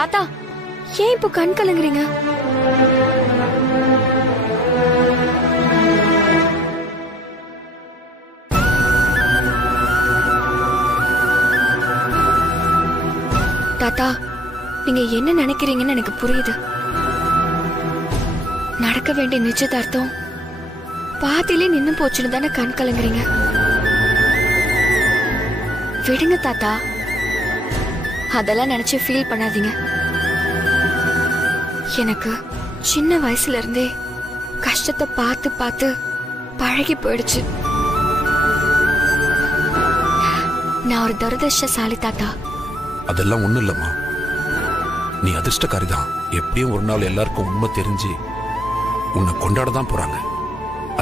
தாத்தா, ஏன் இப்போ கண் கலங்குறீங்க? தாத்தா, நீங்க என்ன நினைக்கிறீங்கன்னு எனக்கு புரியுது. நடக்க வேண்டிய நிச்சயதார்த்தம் பாதியிலே நின்னு போச்சுன்னு தானே கண் கலங்குறீங்க. விடுங்க தாத்தா, அதெல்லாம் நினைச்சு ஃபீல் பண்ணாதீங்க. எனக்கு சின்ன வயசுல இருந்தே கஷ்டத்தை பார்த்து பார்த்து பழகி போயிடுச்சு. நான் ஒரு துரதிர்ஷ்டசாலி தாத்தா. அதெல்லாம் ஒண்ணும் இல்லம்மா, நீ அதிர்ஷ்டக்காரிதான். எப்படியும் ஒரு நாள் எல்லாருக்கும் உண்மை தெரிஞ்சு உன்னை கொண்டாடதான் போறாங்க.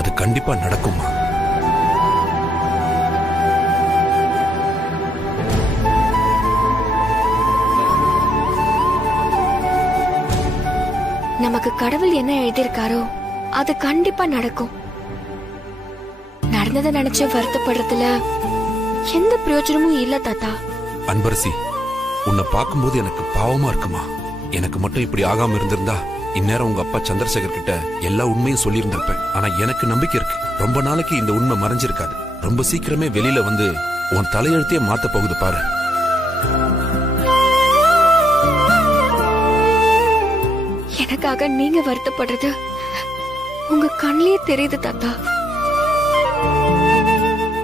அது கண்டிப்பா நடக்குமா? நமக்கு கடவுள் என்ன எழுதியிருக்காரோ அது கண்டிப்பா நடக்கும். நடந்ததை நினைச்சு வருத்தப்படுறதுல எந்த பிரயோஜனமும் இல்ல தாத்தா. அன்பரசி, உன்னை பார்க்கும்போது எனக்கு பாவமா இருக்குமா. எனக்கு மட்டும் இப்படி ஆகாம இருந்திருந்தா இந்நேரம் உங்க அப்பா சந்திரசேகர் கிட்ட எல்லா உண்மையும் சொல்லி இருந்திருப்பேன். ஆனா எனக்கு நம்பிக்கை இருக்கு, ரொம்ப நாளைக்கு இந்த உண்மை மறைஞ்சிருக்காது. ரொம்ப சீக்கிரமே வெளியில வந்து உன் தலையெழுத்தையே மாத்த போகுது பாரு. எனக்காக நீங்க வருத்தப்படுறது உங்க கண்ணிலே தெரியுது தாத்தா.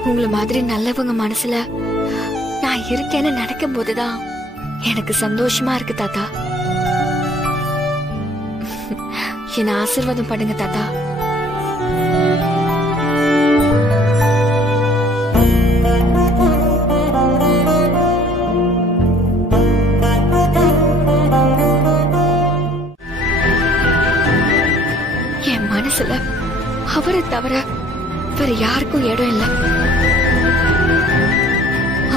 உங்களை மாதிரி நல்லவங்க மனசுல நான் இருக்கேன்னு நினைக்கும் போதுதான் எனக்கு சந்தோஷமா இருக்கு தாத்தா. என்ன ஆசீர்வாதம் பண்ணுங்க தாத்தா. என் மனசுல அவரை தவிர வேற யாருக்கும் இடம் இல்லை.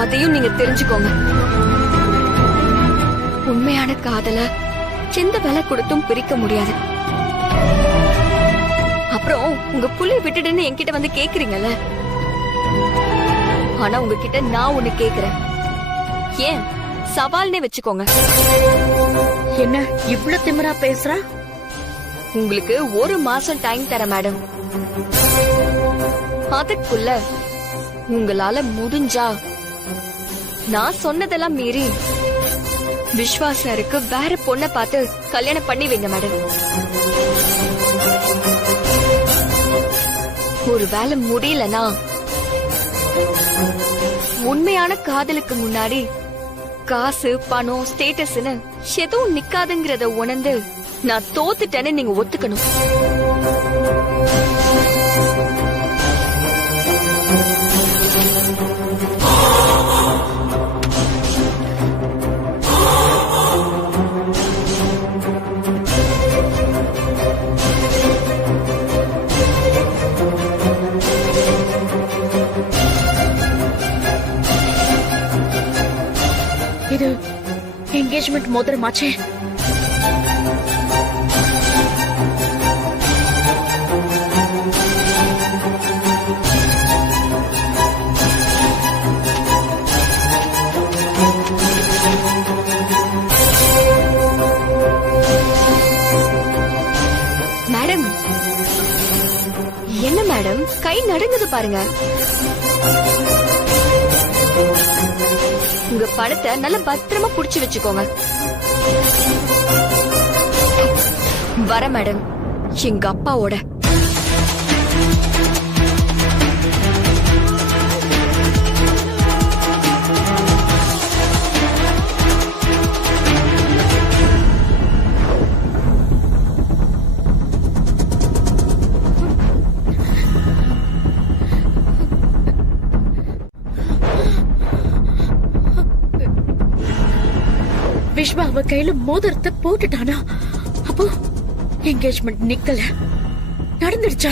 அதையும் நீங்க தெரிஞ்சுக்கோங்க. உண்மையான காதல எந்த விலை கொடுத்தும் பிரிக்க முடியாது. அப்புறம் உங்க புள்ளை விட்டுடுன்னு என்கிட்ட வந்து கேக்குறீங்கல்ல, ஆனா உங்ககிட்ட நான் ஒண்ணு கேக்குறேன். ஏன் சவால்னே வச்சுக்கோங்க. என்ன இவ்ளோ திமிரா பேசுற? உங்களுக்கு 1 மாசம் டைம் தர மேடம். அதுக்குள்ள உங்களால முடிஞ்சா நான் சொன்னதெல்லாம் மீறி விஸ்வாசருக்கு வேற பொண்ணை பார்த்து கல்யாணம் பண்ணி வைங்க மேடம். ஒரு வேலை முடியலனா உண்மையான காதலுக்கு முன்னாடி காசு பணம் ஸ்டேட்டஸ்னு எதுவும் நிக்காதுங்கிறத உணர்ந்து நான் தோத்துட்டேன்னு நீங்க ஒத்துக்கணும். இது என்கேஜ்மெண்ட் மோதிரமாச்சே. மேடம், என்ன மேடம் கை நடுங்குது பாருங்க. உங்க படத்தை நல்ல பத்திரமா புடிச்சு வச்சுக்கோங்க. வர மேடம், எங்க அப்பாவோட. விஸ்வா அவ கையில மோதிரத்தை போட்டுட்டானா? அப்போ என்கேஜ்மெண்ட் நிக்கல, நடந்துடுச்சா?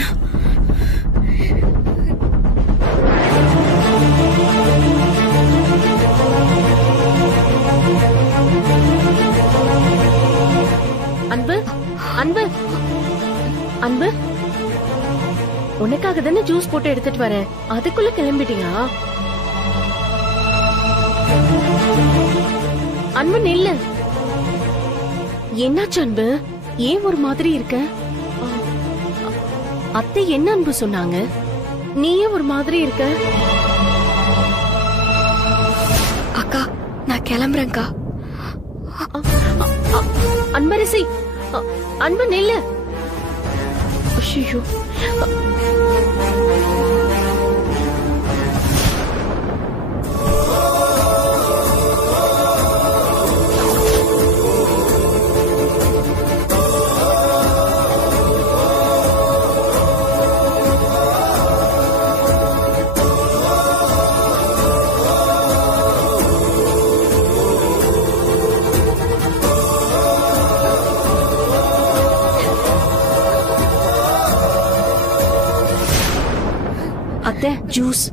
அன்பு அன்பு அன்பு, உனக்காக தானே ஜூஸ் போட்டு எடுத்துட்டு வரேன். அதுக்குள்ள கிளம்பிட்டியா? அன்பு நில்லு. என்னாச்சு அன்பு? ஏன் ஒரு மாதிரி இருக்க? அத்தை என்ன அன்பு சொன்னாங்க? நீ ஏன் ஒரு மாதிரி இருக்க? அக்கா நான் கிளம்புறேன்க்கா. அன்பரசி, அன்பு நில்லு. ஐயோ, அத்தை ஜூஸ்.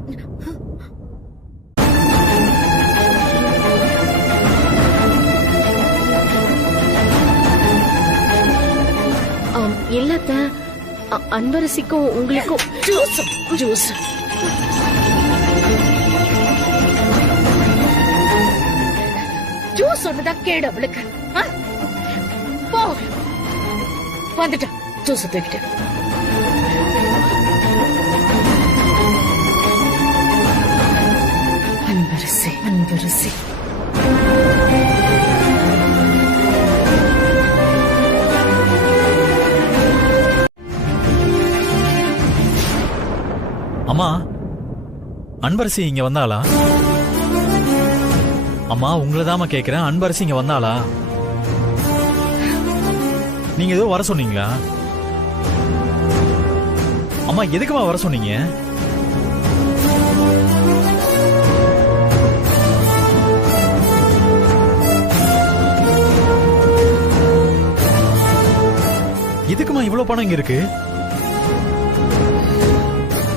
இல்ல அத்தை, அன்பரசிக்கும் உங்களுக்கும் ஜூஸ். ஜூஸ் ஜூஸ் ஒண்ணுதான் கேடு அவளுக்கு. போ, வந்துட்டா ஜூஸ் தூக்கிட்டு. அன்பரசி, அன்பரசி. அம்மா, அன்பரசி இங்க வந்தாளா? அம்மா உங்களதாம கேக்குறேன், அன்பரசி இங்க வந்தாளா? நீங்க ஏதோ வர சொன்னீங்களா? அம்மா எதுக்குமா வர சொன்னீங்க? எதுக்குமா இவ்வளவு பணம் இங்க இருக்கு?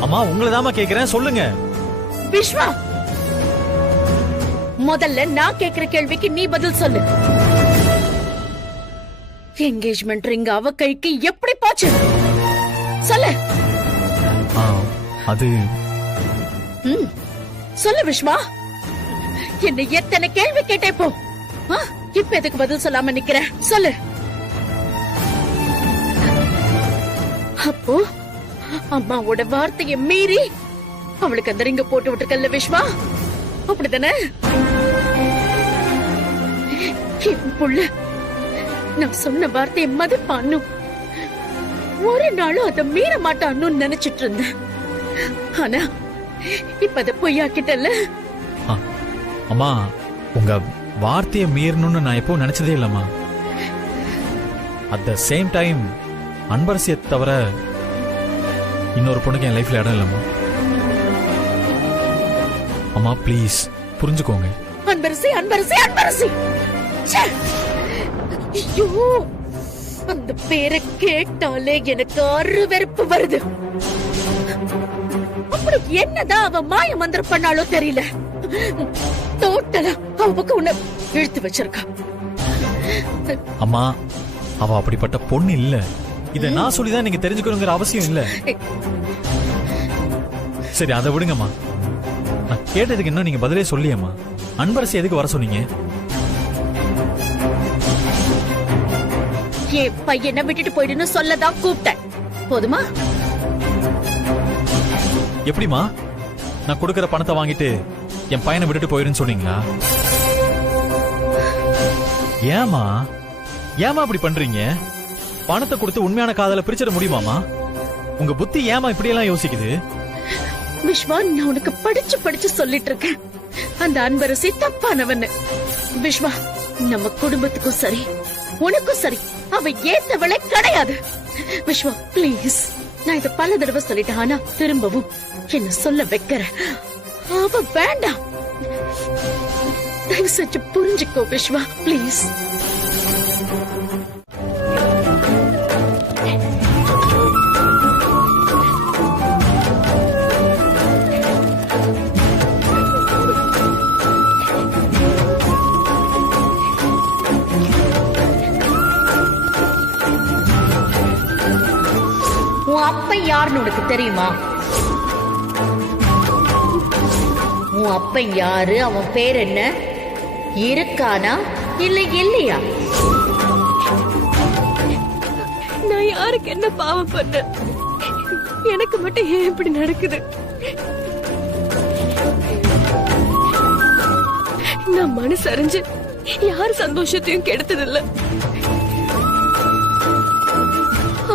அம்மா உங்களதாம கேக்குறேன், சொல்லுங்க. விஸ்வா, முதல்ல நான் கேக்குற கேள்விக்கு நீ பதில் சொல்லு. என்கேஜ்மெண்ட் ரிங் அவ கைக்கு எப்படி போச்சு? சொல்லு. அது சொல்லு விஸ்வா. என்ன எத்தனை கேள்வி கேட்டே போ. இப்ப எதுக்கு பதில் சொல்லாம நிக்கிற? சொல்லு. அப்போ அம்மாவோட வார்த்தையை மீறி அவளுக்கு அந்த ரிங்க போட்டு விட்டுருக்கல்ல விஸ்வா, அப்படித்தானே? என் புள்ள நான் சொன்ன வார்த்தையை மதிப்பான்னு, ஒரு நாளும் அதை மீற மாட்டான்னு நினைச்சிட்டு இருந்தேன். ஆனா இப்ப அதை பொய்யாக்கிட்டல்ல. அம்மா உங்க வார்த்தையை மீறணும்னு நான் எப்போ நினைச்சதே இல்லம்மா. அட் த சேம் டைம் அன்பரசியை தவிர இன்னொரு பொண்ணுக்கு என் லைஃப்ல இடம் இல்லம்மா. அம்மா ப்ளீஸ் புரிஞ்சுக்கோங்க. அன்பரசி, அன்பரசி, அன்பரசி. ஐயோ, அந்த பேரை கேட்டாலே எனக்கு அருவெறுப்பு வருது. அப்படி என்னதான் அவ மாய மந்திரம் பண்ணாலோ தெரியல, டோட்டலா அவ பக்கம் உன்னை இழுத்து வச்சிருக்கா. அம்மா அவ அப்படிப்பட்ட பொண்ணு இல்ல. இத நான் சொல்லிதான் நீங்க தெரிஞ்சுக்கணுங்கிற அவசியம் இல்ல. சரி அதை விடுங்கம்மா. நான் கேட்டதுக்கு இன்னும் நீங்க பதிலே சொல்லியம்மா. அன்பரசி எதுக்கு வர சொன்னீங்க? என் பையனை விட்டுட்டு போயிடுன்னு சொல்லதான் கூப்பிட்டேன். போதுமா? எப்படிமா? நான் கொடுக்கற பணத்தை வாங்கிட்டு என் பையனை விட்டுட்டு போயிருன்னு சொன்னீங்களா? ஏமா ஏமா அப்படி பண்றீங்க? பணத்தை கொடுத்து உண்மையான காதலை பிரிச்சிட முடியுமாமா? உங்க புத்தி ஏமா இப்படி எல்லாம் யோசிக்குது? விஸ்வா, நான் உனக்கு படிச்சு படிச்சு சொல்லிட்டு இருக்கேன், அந்த அன்பரசி தப்பானவன்னு. விஸ்வா, நம்ம குடும்பத்துக்கும் சரி உனக்கும் சரி அவ ஏத்தவளே கிடையாது. விஸ்வா பிளீஸ், நான் இத பல தடவை சொல்லிட்டேன், ஆனா திரும்பவும் என்ன சொல்ல வைக்கிற. அவ வேண்டாம், தயவு செஞ்சு புரிஞ்சுக்கோ விஸ்வா பிளீஸ். உன் அப்பன் யாருன்னு உனக்கு தெரியுமா? உன் அப்பன் யாரு, அவன் பேர் என்ன, இருக்கானா இல்ல இல்லையா? யாருக்கு என்ன பாவம் பண்ண? எனக்கு மட்டும் ஏன் இப்படி நடக்குது? நான் மனசு அறிஞ்சு யார் சந்தோஷத்தையும் கெடுத்ததில்ல.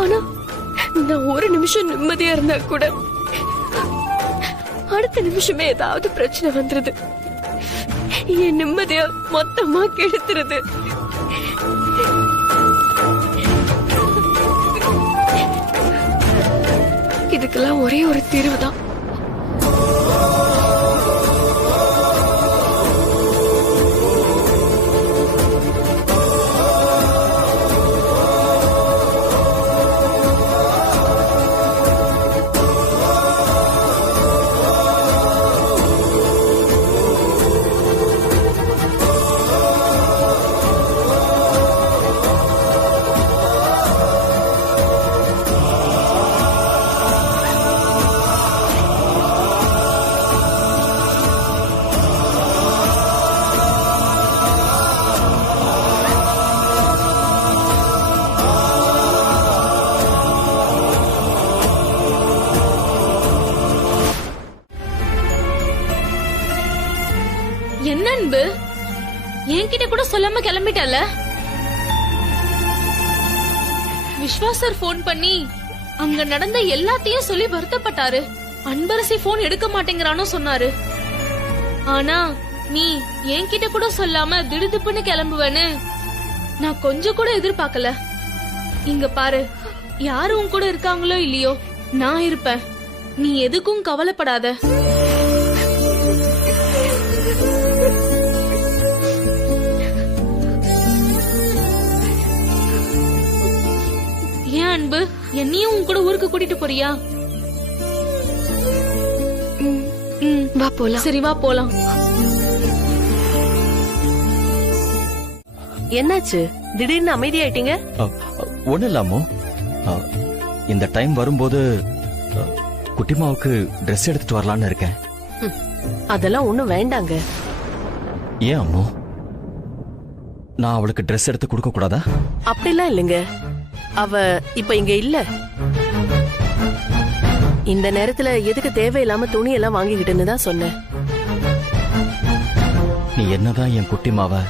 ஆனா நான் ஒரு நிமிஷம் நிம்மதியா இருந்தா கூட அடுத்த நிமிஷமே ஏதாவது பிரச்சனை வந்துருது. என் நிம்மதியா மொத்தமா கெடுத்துருது. இதுக்கெல்லாம் ஒரே ஒரு தீர்வுதான். என்ன அன்பு, என்கிட்ட கூட சொல்லாம கிளம்பிட்டல? விஸ்வாஸ் சார் போன் பண்ணி அங்க நடந்த எல்லாத்தையும் சொல்லி வருத்தப்பட்டாரு. அன்பரசி போன் எடுக்க மாட்டேங்கிறானோ சொன்னாரு. ஆனா நீ என்கிட்ட கூட சொல்லாம திடுதிப்புன்னு கிளம்புவேன்னு நான் கொஞ்சம் கூட எதிர்பார்க்கல. இங்க பாரு, யாரு உன் கூட இருக்காங்களோ இல்லையோ, நான் இருப்பேன். நீ எதுக்கும் கவலைப்படாத. ஏன் அன்பு, என்னையும் உன் கூட ஊருக்கு கூட்டிட்டு போறியா? வா போலாம். சரி வா போலாம். என்னாச்சு திடீர்னு அமைதியாயிட்டீங்க? ஒண்ணு இல்லாமோ, இந்த டைம் வரும்போது குட்டிமாவுக்கு ட்ரெஸ் எடுத்துட்டு வரலான்னு இருக்கேன். அதெல்லாம் ஒண்ணும் வேண்டாங்க. ஏன் அம்மோ, நான் அவளுக்கு ட்ரெஸ் எடுத்து கொடுக்க கூடாதா? அப்படிலாம் இல்லைங்க, அவ இப்ப இங்க இல்ல. இந்த நேரத்துல எதுக்கு தேவையில்லாம துணி எல்லாம் வாங்கிக்கிட்டுன்னு தான் சொன்னேன். நீ என்னதான் என் குட்டிமாவ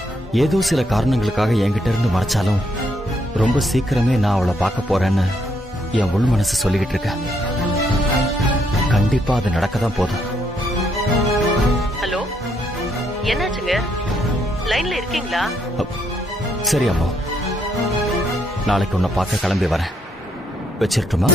ஏதோ சில காரணங்களுக்காக என்கிட்ட இருந்து மறைச்சாலும் ரொம்ப சீக்கிரமே நான் அவளை பார்க்க போறேன்னு என் உள் மனசு சொல்லிக்கிட்டு இருக்க. கண்டிப்பா அது நடக்கதான் போதும். ஹலோ, என்னாச்சுங்க? லைன்ல இருக்கீங்களா? சரி அம்மா, நாளைக்கு உன்னை பார்க்க கிளம்பி வரேன். வச்சிருட்டுமா?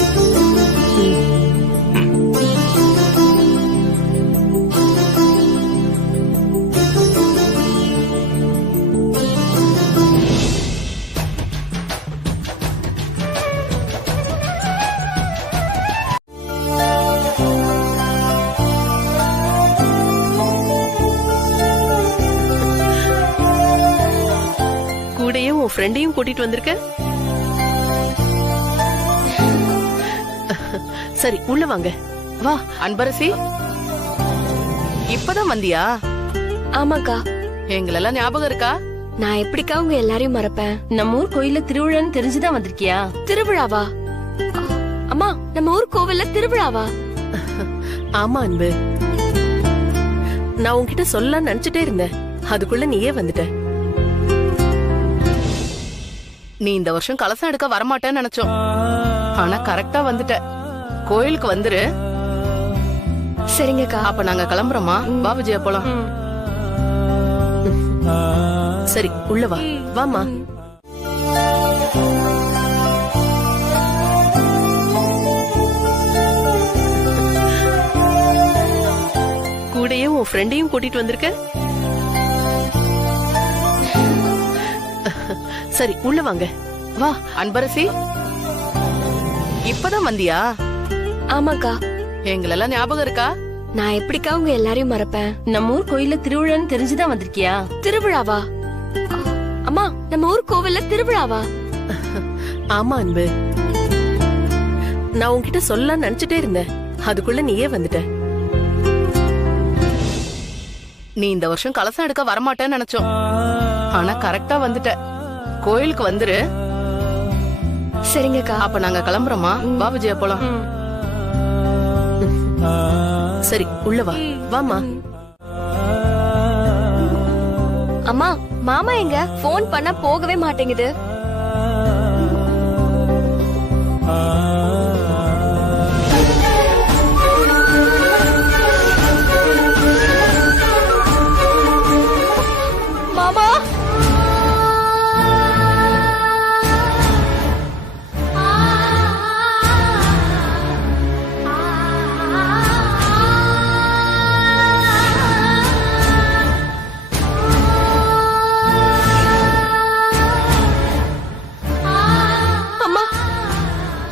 கூடயே உன் ஃப்ரெண்டையும் கூட்டிட்டு வந்திருக்க. சரி உள்ள வாங்க. வா அன்பரசி, இப்பதான் வந்தியா? ஆமாக்கா. எங்களெல்லாம் ஞாபகம் இருக்கா? நான் எப்படிக்கா உங்க எல்லாரையும் மறப்பேன்? நம்ம ஊர் கோயில்ல திருவிழான்னு தெரிஞ்சுதான் வந்திருக்கியா? திருவிழாவா? அம்மா, நம்ம ஊர் கோவில்ல திருவிழாவா? ஆமா அன்பு, நான் உன்கிட்ட சொல்லலாம்னு நினைச்சிட்டே இருந்தேன். அதுக்குள்ள நீயே வந்துட்ட. நீ இந்த வருஷம் கலசம் எடுக்க வரமாட்டேன்னு நினைச்சோம். ஆனா கரெக்டா வந்துட்ட. கோயிலுக்கு வந்துரு. சரிங்கக்கா. அப்ப நாங்க கிளம்புறோமா? வா விஜயா போலாம். சரி உள்ள வா. வாமா. கூடயே உன் ஃப்ரெண்டையும் கூட்டிட்டு வந்திருக்க. சரி உள்ள வாங்க. வா அன்பரசி, இப்பதான் வந்தியா? ஆமாக்கா. எங்களெல்லாம் ஞாபகம் இருக்கா? நான் எப்படிக்கா உங்க எல்லாரையும் மறப்பேன்? நம்ம ஊர் கோயில்ல திருவிழான்னு தெரிஞ்சுதான் வந்திருக்கியா? திருவிழாவா? அம்மா, நம்ம ஊர் கோவில்ல திருவிழாவா? ஆமா அன்பு, நான் உன்கிட்ட சொல்லலாம்னு நினைச்சிட்டே இருந்தேன். அதுக்குள்ள நீயே வந்துட்ட. நீ இந்த வருஷம் கலசம் எடுக்க வரமாட்டேன்னு நினைச்சோம். ஆனா கரெக்டா வந்துட்ட. கோயிலுக்கு வந்துரு. சரிங்கக்கா. அப்ப நாங்க கிளம்புறோமா? வா விஜயா போலாம். சரி உள்ள வா. வாமா. அம்மா, மாமா எங்க? போன் பண்ண போகவே மாட்டேங்குது. மாமா,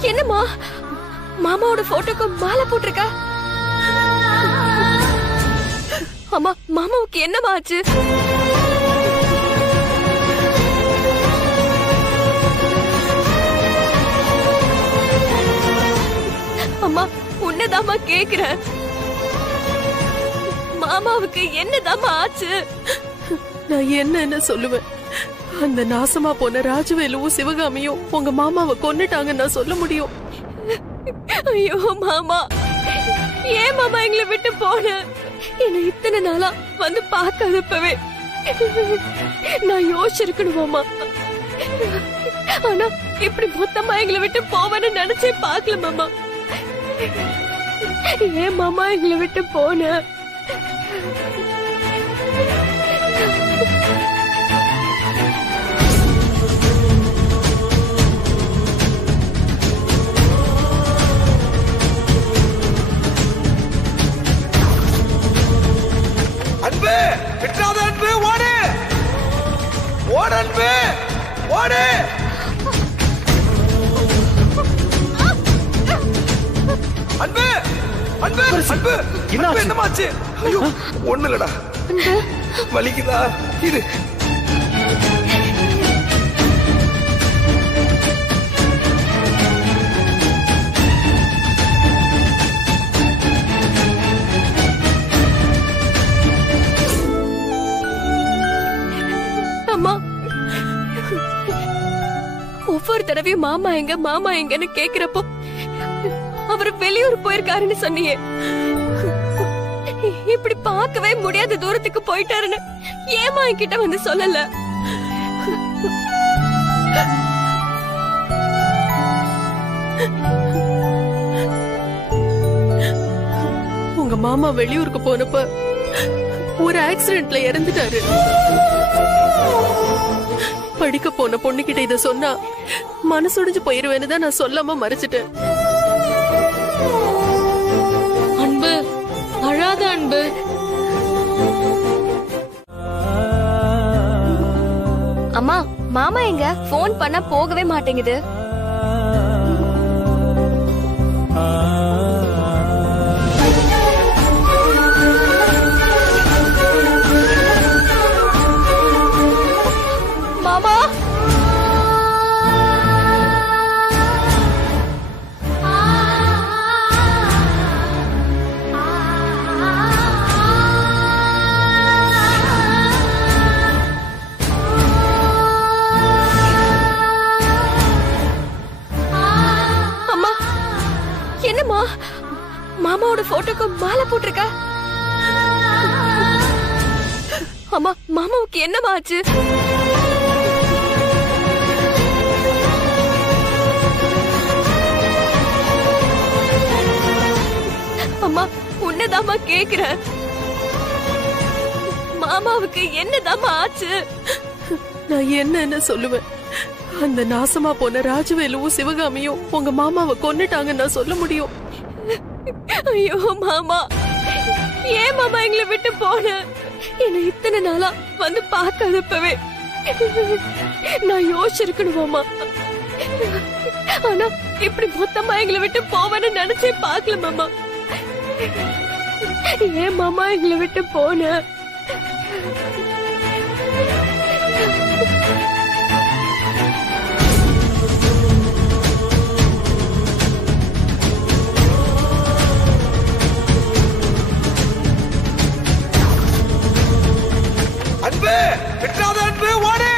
என்னம்மா மாமாவோட போட்டோக்கு மாலை போட்டிருக்க? அம்மா, மாமாவுக்கு என்னம்மா ஆச்சு? அம்மா, உன்னதாம்மா கேக்குறேன். மாமாவுக்கு என்னதாம்மா ஆச்சு? நான் என்ன சொல்லுவேன்? அந்த நாசமா போன ராஜவேலுவும் சிவகாமியும் உங்க மாமாவை கொன்னுட்டாங்க நான் சொல்ல முடியும். ஐயோ மாமா, ஏன் மாமா எங்களை விட்டு போன? என்ன இத்தனை நாளா வந்து பார்க்காதப்பவே நான் யோசிச்சிருக்கணும் மாமா. ஆனா இப்படி மொத்தமா எங்களை விட்டு போவேன்னு நினைச்சே பார்க்கல மாமா. ஏன் மாமா எங்களை விட்டு போன? அன்பு, விட்டாத அன்பு, ஓடு ஓடு அன்பு, ஓடு. அன்பு அன்பு அன்பு, என்னமாச்சு? ஐயோ ஒண்ணு இல்லடா. வலிக்குதா? இது ஒவ்வொரு தடவையும் மாமா எங்கன்னு கேக்குறப்போ அவரு வெளியூர் போயிருக்காருன்னு சொன்னீங்க. இப்படி பார்க்கவே முடியாத தூரத்துக்கு போயிட்டாருன்னு ஏமா என்கிட்ட வந்து சொல்லல? உங்க மாமா வெளியூருக்கு போனப்ப ஒரு ஆக்சிடென்ட்ல இறந்துட்டாரு. படிக்க போன பொண்ணுகிட்ட இத சொன்னா மனசுடைஞ்சு போயிருவேன்னு தான் நான் சொல்லாம மறைச்சிட்டேன். அன்பு, அழாத அன்பு. அம்மா, மாமா எங்க? போன் பண்ண போகவே மாட்டேங்குது. மாமா, அம்மா, என்னம்மா மாமாவோட போட்டோக்கு மாலை போட்டிருக்க? அம்மா, மாமாவுக்கு என்னம்மா ஆச்சு? அம்மா, உன்னதாம்மா கேக்குறேன். மாமாவுக்கு என்னதாம்மா ஆச்சு? நான் என்ன சொல்லுவேன்? அந்த நாசமா போன ராஜவேலுவும் சிவகாமியும் உங்க மாமாவை கொன்னுட்டாங்க நான் சொல்ல முடியும். ஐயோ மாமா, ஏன் மாமா எங்களை விட்டு போன? என்ன இத்தனை நாளா வந்து பார்க்காதப்பவே நான் யோசிச்சிருக்கணும் மாமா. ஆனா இப்படி மொத்தமா எங்களை விட்டு போவேன்னு நினைச்சே பார்க்கல மாமா. ஏன் மாமா எங்களை விட்டு போன? அன்பு, விட்டாத அன்பு, ஓடு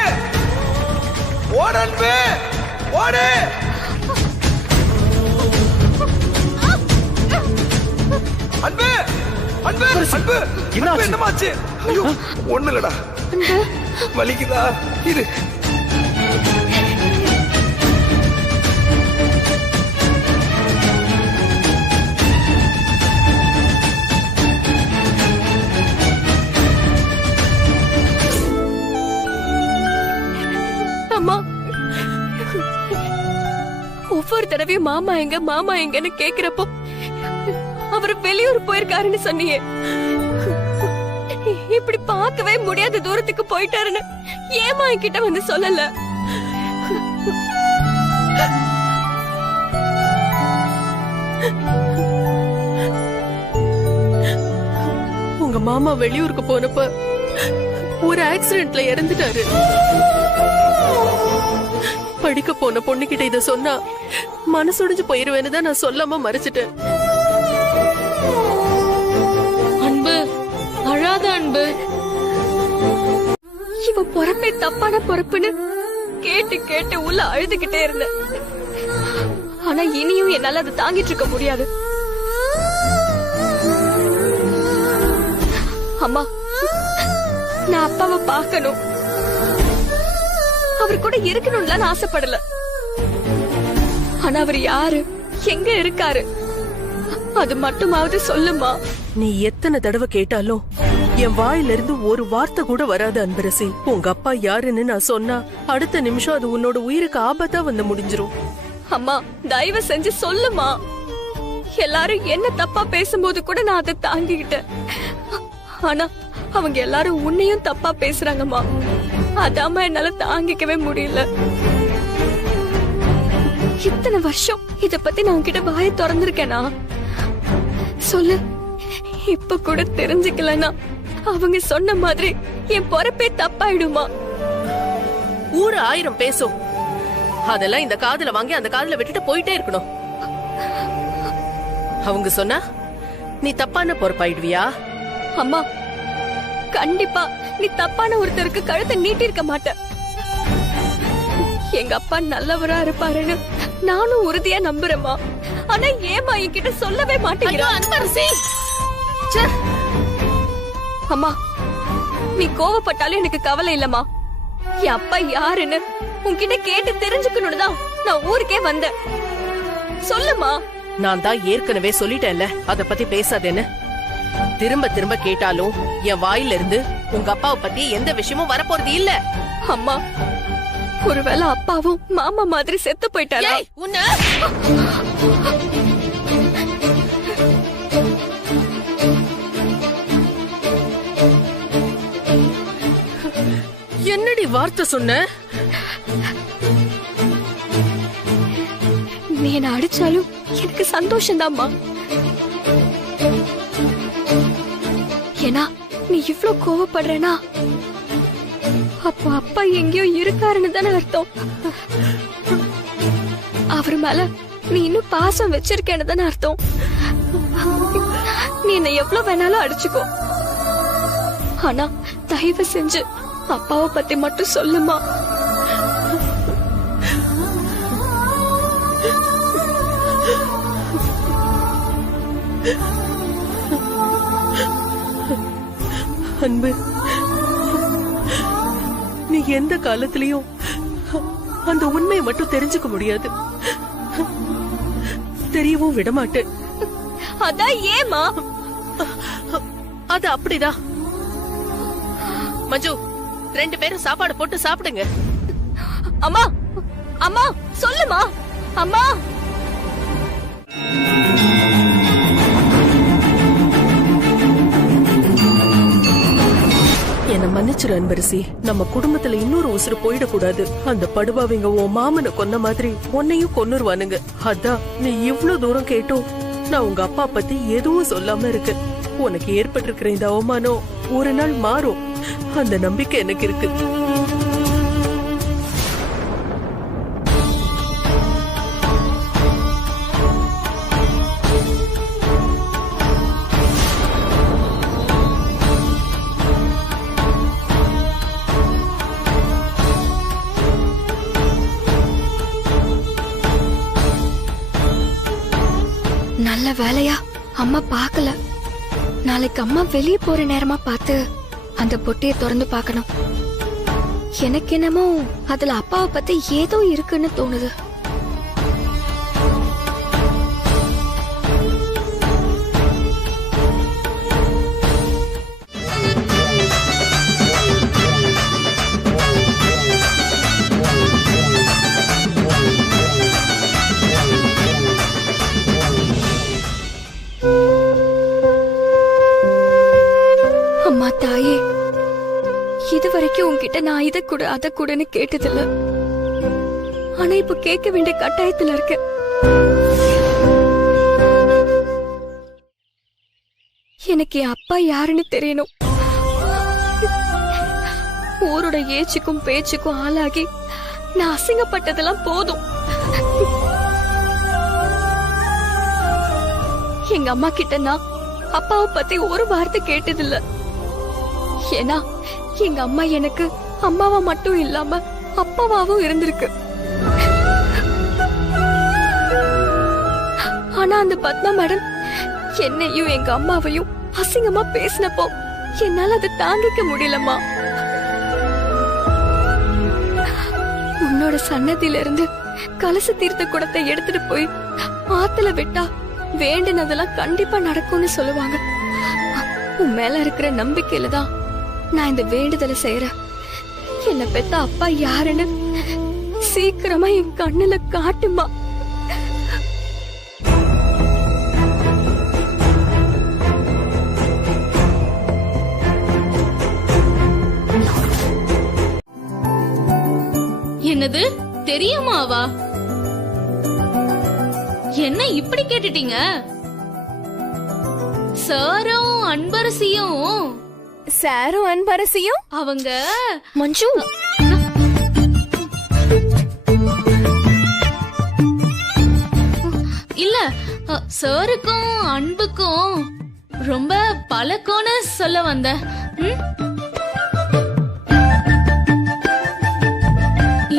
ஓடு அன்பு, ஓடு. அன்பு அன்பு அன்பு என்னாச்சு? என்னமாச்சு? ஐயோ ஒண்ணு இல்லடா. வலிக்குதா? இது அம்மா, ஒவ்வொரு தடவையும் மாமா எங்கன்னு கேக்குறப்போ அவரு வெளியூர் போயிருக்காருன்னு சொன்னீங்க. இப்படி பார்க்கவே முடியாத தூரத்துக்கு போயிட்டாருன்னு ஏமா என்கிட்ட வந்து சொல்லல? உங்க மாமா வெளியூருக்கு போனப்ப ஒரு ஆக்சிடென்ட்ல இறந்துட்டாரு. படிக்க போன பொண்ணுகிட்ட இத சொன்னா மனசுடைஞ்சு போயிருவேன்னு தான் நான் சொல்லாம மறைச்சிட்டேன். அன்பு, அழாத அன்பு. இவ பொறப்பே தப்பான பொறப்புன்னு கேட்டு கேட்டு உள்ள அழுதுகிட்டே இருந்தேன். ஆனா இனியும் என்னால அதை தாங்கிட்டு இருக்க முடியாது. அம்மா, நான் அப்பாவை பார்க்கணும், அவர் கூட இருக்கணும்ல நான் ஆசைப்படல. ஆனா அவர் யாரு, எங்க இருக்காரு, அது மட்டுமாவது சொல்லுமா. நீ எத்தனை தடவை கேட்டாலும் என் வாயிலிருந்து ஒரு வார்த்தை கூட வராது அன்பரசி. உங்க அப்பா யாருன்னு நான் சொன்னா அடுத்த நிமிஷம் அது உன்னோட உயிருக்கு ஆபத்தா வந்து முடிஞ்சிரும். அம்மா, தயவு செஞ்சு சொல்லுமா. எல்லாரும் என்ன தப்பா பேசும்போது கூட நான் அதை தாங்கிக்கிட்டேன். ஆனா அவங்க எல்லாரும் உன்னையும் தப்பா பேசுறாங்கம்மா. அதாம என்னால தாங்கிக்கவே முடியல. இத்தனை வருஷம் இத பத்தி நான் உன்கிட்ட வாயை திறந்திருக்கேனா? சொல்லு. இப்ப கூட தெரிஞ்சுக்கலனா அவங்க சொன்ன மாதிரி என் பொறப்பே தப்பாயிடுமா? ஊரு 1000 பேசும், அதெல்லாம் இந்த காதுல வாங்கி அந்த காதுல விட்டுட்டு போயிட்டே இருக்கணும். அவங்க சொன்னா நீ தப்பான பொறுப்பாயிடுவியா? அம்மா, கண்டிப்பா நீ தப்பான ஒருத்தருக்கு கழுத்தை நீட்டி இருக்க மாட்ட. எங்க அப்பா நல்லவரா இருப்பாருன்னு நானும் உறுதியா நம்புறேம்மா. ஆனா ஏமா என்கிட்ட சொல்லவே மாட்டேங்கிறா? அம்மா, நீ கோவப்பட்டாலும் எனக்கு கவலை இல்லம்மா. என் அப்பா யாருன்னு உன்கிட்ட கேட்டு தெரிஞ்சுக்கணும்னு தான் நான் ஊருக்கே வந்தேன். சொல்லுமா. நான் தான் ஏற்கனவே சொல்லிட்டேன்ல அத பத்தி பேசாதேன்னு. திரும்ப திரும்ப கேட்டாலும் என் வாயில இருந்து உங்க அப்பாவை பத்தி எந்த விஷயமும் வரப்போறது இல்ல. அம்மா, ஒருவேளை அப்பாவும் மாமா மாதிரி செத்து போயிட்டாரா? என்னடி வார்த்தை சொன்ன? நீ என்ன அடிச்சாலும் எனக்கு சந்தோஷம்தாம்மா. ஏன்னா நீ இவ்ளோ கோவப்படுறேனா அப்போ அப்பா எங்கேயோ இருக்காருன்னு தானே அர்த்தம். அவர் மேல நீ இன்னும் பாசம் வச்சிருக்கேன்னு தானே அர்த்தம். நீ என்ன எவ்வளவு வேணாலும் அடிச்சுக்கோ, ஆனா தயவு செஞ்சு அப்பாவை பத்தி மட்டும் சொல்லுமா. அன்பு, நீ எந்த காலத்திலயும் அந்த உண்மையை மட்டும் தெரிஞ்சுக்க முடியாது, தெரியவும் விடமாட்டேன். அதான் ஏமா? அது அப்படிதான். மஞ்சு, 2 பேரும் சாப்பாடு போட்டு சாப்பிடுங்க. அம்மா, அம்மா சொல்லுமா. அம்மா, என்ன மன்னிச்சிரு அன்பரசி. நம்ம குடும்பத்துல இன்னொரு உசுறு போயிடக்கூடாது. அந்த படுபாவிங்க உன் மாமனை கொன்ன மாதிரி உன்னையும் கொன்னுருவானுங்க. அதான் நீ இவ்ளோ தூரம் கேட்டோம் நான் உங்க அப்பா பத்தி எதுவும் சொல்லாம இருக்கு. உனக்கு ஏற்பட்டிருக்கிற இந்த அவமானம் ஒரு நாள் மாறும், அந்த நம்பிக்கை எனக்கு இருக்கு. நல்ல வேலையா அம்மா பார்க்கல. நாளைக்கு அம்மா வெளியே போற நேரமா பார்த்து அந்த பொட்டியை திறந்து பார்க்கணும். எனக்கு என்னமோ அதுல அப்பாவை பத்தி ஏதோ இருக்குன்னு தோணுது. அம்மா தாயே, இதுவரைக்கும் உன்கிட்ட நான் இதை கூட அதை கூடன்னு கேட்டதில்ல. ஆனா இப்ப கேட்க வேண்டிய கட்டாயத்துல இருக்க. எனக்கு என் அப்பா யாருன்னு தெரியணும். ஊரோட ஏச்சுக்கும் பேச்சுக்கும் ஆளாகி நான் அசிங்கப்பட்டதெல்லாம் போதும். எங்க அம்மா கிட்ட நான் அப்பாவை பத்தி ஒரு வார்த்தை கேட்டதில்ல. ஏன்னா எங்க அம்மா எனக்கு அம்மாவா மட்டும் இல்லாம அப்பாவாவும் இருந்திருக்கு. ஆனா அந்த பத்மா மேடம் என்னையும் எங்க அம்மாவையும் அசிங்கமா பேசினப்போ என்னால அதை தாங்கிக்க முடியலம்மா. உன்னோட சன்னதியில இருந்து கலச தீர்த்த குடத்தை எடுத்துட்டு போய் ஆத்துல விட்டா வேண்டினதெல்லாம் கண்டிப்பா நடக்கும்னு சொல்லுவாங்க. உன் மேல இருக்கிற நம்பிக்கையில தான் நான் இந்த வேண்டுதலை செய்யறேன். என்ன பெத்த அப்பா யாருன்னு சீக்கிரமா என் கண்ணுல காட்டுமா. என்னது தெரியுமாவா? என்ன இப்படி கேட்டுட்டீங்க? சாரும் அன்பரசியும் சாரும் அன்பரசியும் அவங்க மஞ்சு, இல்ல சாருக்கும் அன்புக்கும் ரொம்ப பழக்கம்னு சொல்ல வந்த.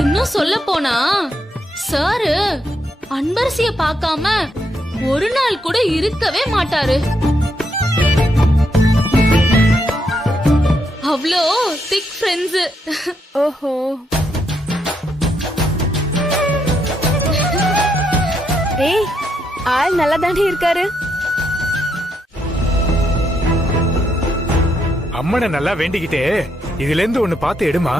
இன்னும் சொல்ல போனா சாரு அன்பரசிய பார்க்காம ஒரு நாள் கூட இருக்கவே மாட்டாரு. அவ்ளோ திக் ஃப்ரெண்ட்ஸ். ஓஹோ, ஏய் ஆள் நல்லா தாண்டி இருக்காரு. அம்மனை நல்லா வேண்டிக்கிட்டே இதுல இருந்து ஒண்ணு பார்த்து எடுமா.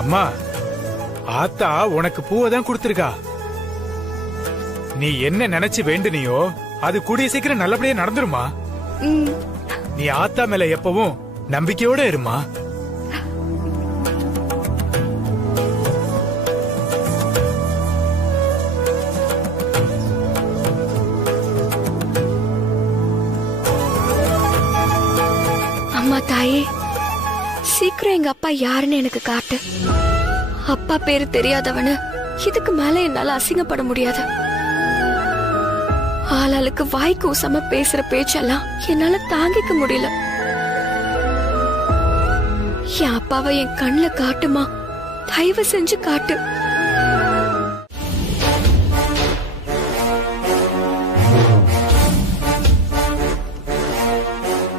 அம்மா, ஆத்தா உனக்கு பூவை தான் கொடுத்திருக்கா. நீ என்ன நினைச்சு வேண்டுனியோ அது கூடிய சீக்கிரம் நல்லபடியா நடந்துருமா. நீ ஆத்தா மேல எப்பவும் நம்பிக்கையோட இருமா. அம்மா தாயே, சீக்கிரம் எங்க அப்பா யாருன்னு எனக்கு காட்டு. அப்பா பேரு தெரியாதவனு இதுக்கு மேல என்னால அசிங்கப்பட முடியாது. ஆளாளுக்கு வாய்க்கு உசம பேசுற பேச்செல்லாம் என்னால தாங்கிக்க முடியல. என் அப்பாவை என் கண்ணுல காட்டுமா, தயவு செஞ்சு காட்டு.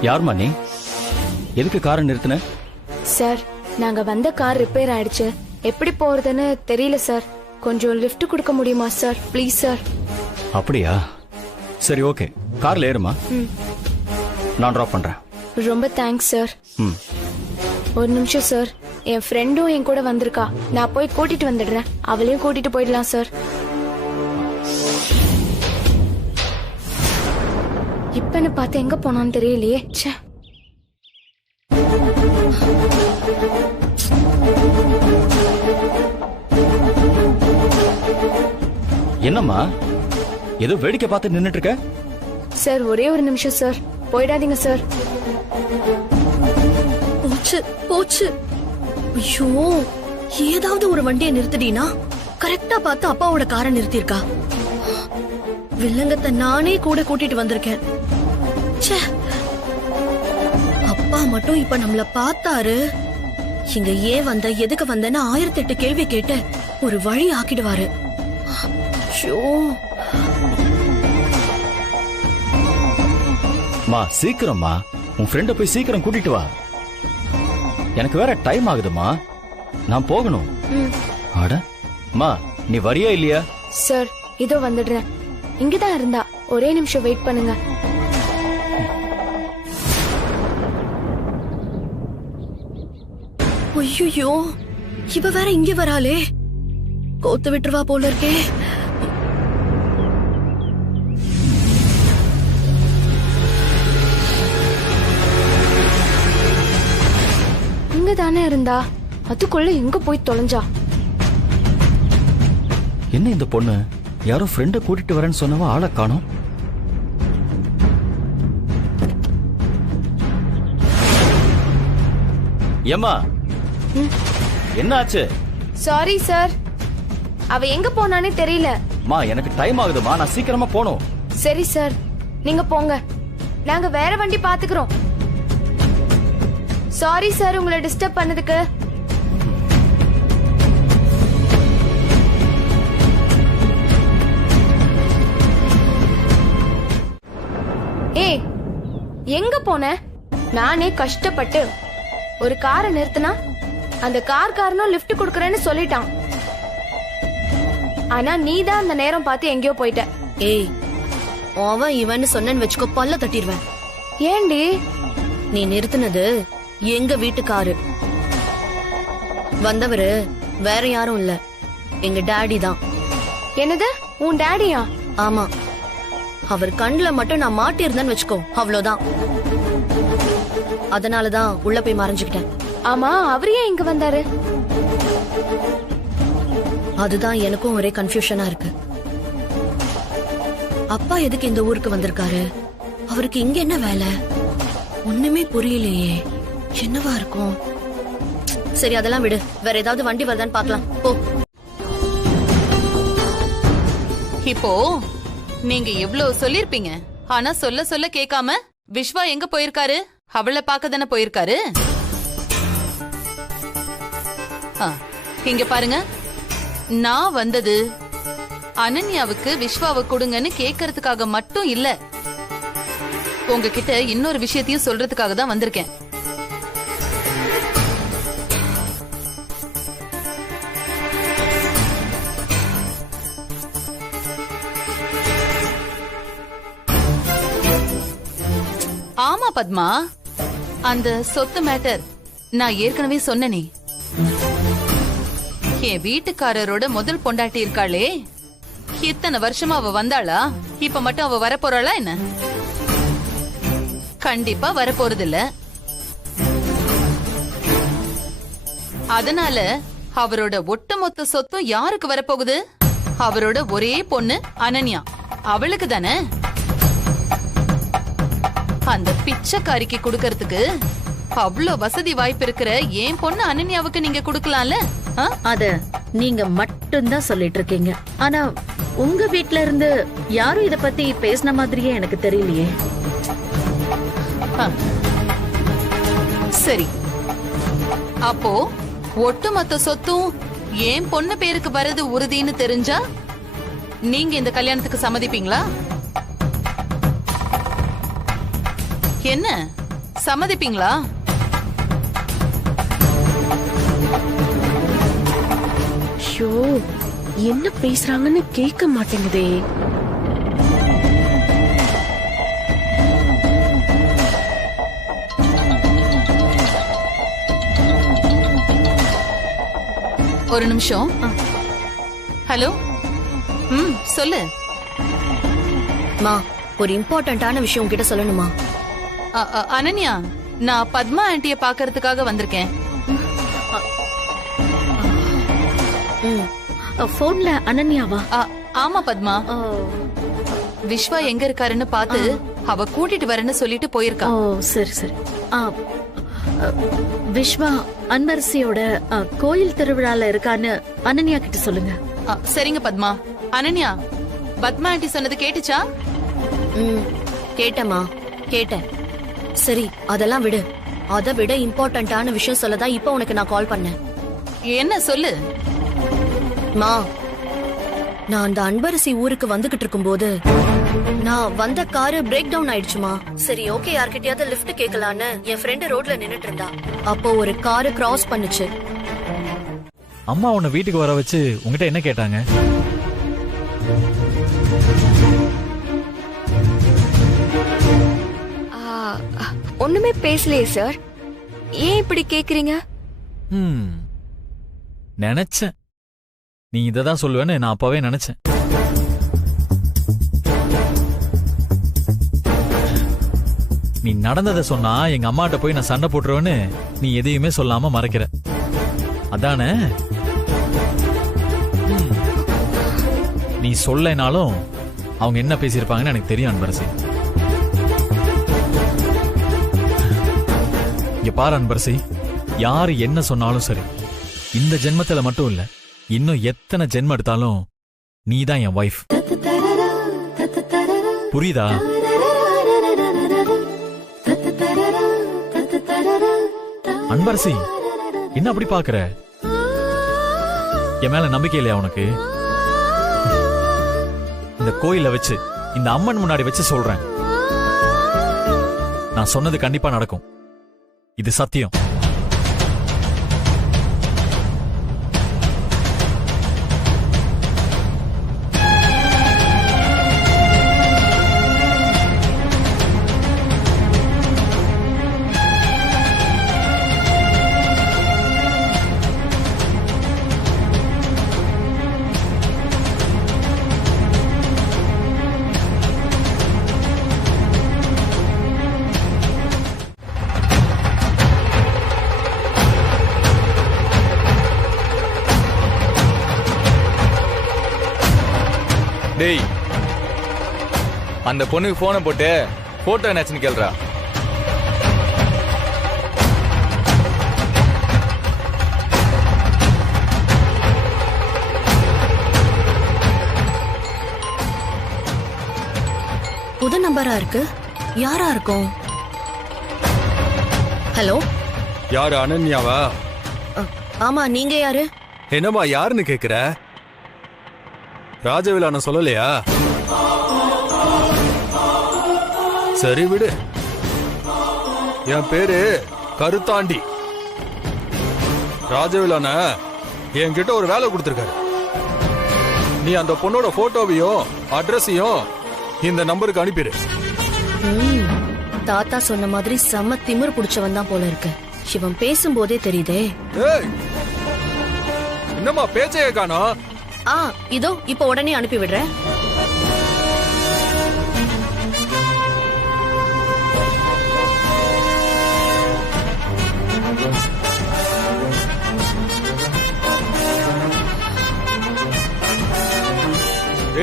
யாருமா நீ? எதுக்கு காரை நிறுத்தின? சார், நாங்க வந்த கார் ரிப்பேர் ஆயிடுச்சு. எப்படி போறதுன்னு தெரியல சார். கொஞ்சம் லிஃப்ட் கொடுக்க முடியுமா சார்? Please sir. அப்படியா? சரி, ஓகே. கார்ல ஏறுமா, நான் டிராப் பண்றேன். ரொம்ப தேங்க்ஸ் சார். ம். ஒரு நிமிஷம் சார், என் ஃப்ரெண்டும் என் கூட வந்திருக்கா. நான் போய் கூட்டிட்டு வந்துடுறேன். அவளையும் கூட்டிட்டு போயிடலாம் சார். இப்பன்னு பார்த்து எங்க போனான்னு தெரியலையே. ச்சே. என்னம்மா ஏதோ வேடிக்கை பார்த்து நின்னுட்டு இருக்க? சார் ஒரே ஒரு நிமிஷம் சார், போயிடாதீங்க சார். போச்சு போச்சு. ஐயோ, ஏதாவது ஒரு வண்டியை நிறுத்தினா கரெக்டா பார்த்து அப்பாவோட காரை நிறுத்திருக்கா. வில்லங்கத்தை நானே கூட கூட்டிட்டு வந்திருக்கேன். ச்சே, அப்பா மட்டும் இப்ப நம்மள பார்த்தாரு, இங்க ஏன் வந்த எதுக்கு வந்தன்னு 1008 கேள்வி கேட்டு ஒரு வழி ஆக்கிடுவாரு. ஐயோ. மா சீக்கிரம்மா, உன் ஃப்ரெண்ட போய் சீக்கிரம் கூட்டிட்டு வா. எனக்கு வேற டைம் ஆகுதுமா, நான் போகணும். அட மா, நீ வரியா இல்லையா? சார் இதோ வந்துடுறேன். இங்கதான் இருந்தா, ஒரே நிமிஷம் வெயிட் பண்ணுங்க. ஐயோ, இவ வேற இங்க வராளே, கோத்து விட்டுருவா போல இருக்கே. இங்க தானே இருந்தா, அதுக்குள்ள எங்க போய் தொலைஞ்சா? என்ன இந்த பொண்ணு யாரோ ஃப்ரெண்ட கூட்டிட்டு வரேன்னு சொன்னவ ஆளை காணோம். ஏம்மா, என்ன ஆச்சு? சாரி சார், அவ எங்க போனானே தெரியல. மா எனக்கு டைம் ஆகுதுமா, நான் சீக்கிரமா போணும். சரி சார், நீங்க போங்க, நாங்க வேற வண்டி பாத்துக்கிறோம். சாரி சார் உங்களை டிஸ்டர்ப் பண்ணதுக்கு. ஏய், எங்க போன? நானே கஷ்டப்பட்டு ஒரு காரை நிறுத்தினா அந்த காரனும் லிஃப்ட் கொடுக்கறேன்னு சொல்லிட்டான். ஆனா நீதான் அந்த நேரம் பார்த்து எங்கேயோ போயிட்ட. ஏய், அவன் இவன்னு சொன்னேன்னு வச்சுக்கோ, பல்ல தட்டிடுவேன். ஏண்டி? நீ நிறுத்தினது எங்க வீட்டுக்காரு. வந்தவரு வேற யாரும் இல்ல, எங்க டாடி தான். என்னது, உன் டாடியா? ஆமா, அவர் கண்ணுல மட்டும் நான் மாட்டிருந்தேன்னு வச்சுக்கோ, அவ்வளவுதான். அதனாலதான் உள்ள போய் மறைஞ்சுக்கிட்டேன். ஆமா, அவரு ஏன் இங்க வந்தாரு? அதுதான் எனக்கும் ஒரே கன்ஃபியூஷனா இருக்கு. அப்பா எதுக்கு இந்த ஊருக்கு வந்திருக்காரு? அவருக்கு இங்க என்ன வேலை? ஒண்ணுமே புரியலையே. என்னவா இருக்கும்? சரி, அதெல்லாம் விடு, வேற ஏதாவது வண்டி வருதான்னு பாக்கலாம். போ. இப்போ நீங்க எவ்வளவு சொல்லிருப்பீங்க, ஆனா சொல்ல சொல்ல கேட்காம விஸ்வா எங்க போயிருக்காரு? அவளை பார்க்க தானே போயிருக்காரு. இங்க பாருங்க, நான் வந்தது அனன்யாவுக்கு விஸ்வாவை கொடுங்கன்னு கேக்குறதுக்காக மட்டும் இல்ல, உங்ககிட்ட இன்னொரு விஷயத்தையும் சொல்றதுக்காக தான் வந்திருக்கேன். ஆமா பத்மா, அந்த சொத்து மேட்டர் நான் ஏற்கனவே சொன்னனே. என் வீட்டுக்காரரோட முதல் பொண்டாட்டி இருக்காளே, இத்தனை வருஷமா அவ வந்தாளா? இப்ப மட்டும் அவ வரப்போறாளா என்ன? கண்டிப்பா வரப்போறது இல்ல. அதனால அவரோட ஒட்டுமொத்த சொத்தும் யாருக்கு வரப்போகுது? அவரோட ஒரே பொண்ணு அனன்யா, அவளுக்கு தானே. அந்த பிச்சைக்காரிக்கு கொடுக்கறதுக்கு அவ்வளோ வசதி வாய்ப்பு இருக்கிற என் பொண்ணு அனன்யாவுக்கு நீங்க கொடுக்கலாம்ல? அத நீங்க மட்டும்தான் சொல்லிட்டு இருக்கீங்க. ஆனா உங்க வீட்ல இருந்து யாரும் இத பத்தி பேசின மாதிரியே எனக்கு தெரியலையே. சரி, அப்போ ஒட்டுமொத்த சொத்தும் என் பொண்ணு பேருக்கு வரது உறுதின்னு தெரிஞ்சா நீங்க இந்த கல்யாணத்துக்கு சம்மதிப்பீங்களா? என்ன சம்மதிப்பீங்களா? ஐயோ, என்ன பேசுறாங்கன்னு கேட்க மாட்டேங்குதே. ஒரு நிமிஷம். ஹலோ. சொல்லு. மா, ஒரு இம்பார்ட்டன்டான விஷயம் உங்ககிட்ட சொல்லணுமா? அனன்யா, நான் பத்மா ஆண்டிய பாக்குறதுக்காக வந்திருக்கேன். போன்ல அனன்யாவா? ஆமா பத்மா. விஸ்வா எங்க இருக்காருன்னு பார்த்து அவ கூட்டிட்டு வரேன்னு சொல்லிட்டு போயிருக்கா. ஓ சரி சரி. விஸ்வா அன்பரசியோட கோயில் திருவிழால இருக்கான்னு அனன்யா கிட்ட சொல்லுங்க. சரிங்க பத்மா. அனன்யா, பத்மா ஆண்டி சொன்னது கேட்டுச்சா? கேட்டமா, கேட்டேன். சரி, அதெல்லாம் விடு. அதை விட இம்பார்ட்டன்டான விஷயம் சொல்லதான் இப்ப உனக்கு நான் கால் பண்ணேன். என்ன சொல்லு. மா, நான் அந்த அன்பரசி ஊருக்கு வந்துகிட்டு இருக்கும்போது நான் வந்த காரு பிரேக் டவுன் ஆயிடுச்சுமா. சரி ஓகே, யார்கிட்டயாவது லிஃப்ட் கேட்கலான்னு என் ஃப்ரெண்ட் ரோட்ல நின்னுட்டு இருந்தா. அப்போ ஒரு காரு கிராஸ் பண்ணுச்சு. அம்மா உன்னை வீட்டுக்கு வர வச்சு உங்ககிட்ட என்ன கேட்டாங்க? ஒண்ணுமே பேசலையே சார். ஏன் இப்படி கேக்குறீங்க? நினைச்சேன் நீ இததான் சொல்லுவேன்னு. நான் அப்பவே நினைச்சேன். நீ நடந்ததை சொன்னா எங்க அம்மாட்ட போய் நான் சண்டை போட்டுருவேன்னு நீ எதையுமே சொல்லாம மறைக்கிற, அதானே? நீ சொல்லனாலும் அவங்க என்ன பேசியிருப்பாங்கன்னு எனக்கு தெரியும் அன்பரசி. இங்க பாரு அன்பரசி, யாரு என்ன சொன்னாலும் சரி, இந்த ஜென்மத்துல மட்டும் இல்ல, இன்னும் எத்தனை ஜென்மம் எடுத்தாலும் நீதான் என் வைஃப். புரியுதா? அன்பரசி, என்ன அப்படி பாக்குற? என் மேல நம்பிக்கை இல்லையா உனக்கு? இந்த கோயில வச்சு, இந்த அம்மன் முன்னாடி வச்சு சொல்றேன், நான் சொன்னது கண்டிப்பா நடக்கும். இது சத்தியம். டேய், அந்த பொண்ணுக்கு போனை போட்டு போட்டோ என்னாச்சுன்னு கேள்றா. புது நம்பரா இருக்கு. யாரா இருக்கும்? ஹலோ, யாரு? அனன்யாவா? ஆமா, நீங்க யாரு? என்னம்மா யாருன்னு கேக்குற? ராஜவேலா நான் சொல்லலையா? சரி விடு. என் பேரு கருத்தாண்டி. ராஜவேலான என்கிட்ட ஒரு வேலை கொடுத்திருக்காரு. நீ அந்த பொண்ணோட போட்டோவையும் அட்ரஸையும் இந்த நம்பருக்கு அனுப்பிடு. தாத்தா சொன்ன மாதிரி செம்ம திமிர் புடிச்சவன் தான் போல இருக்கு. இவன் பேசும்போதே தெரியுதே. என்னம்மா பேச்சையே காணோம்? இதோ இப்ப உடனே அனுப்பி விடுறேன்.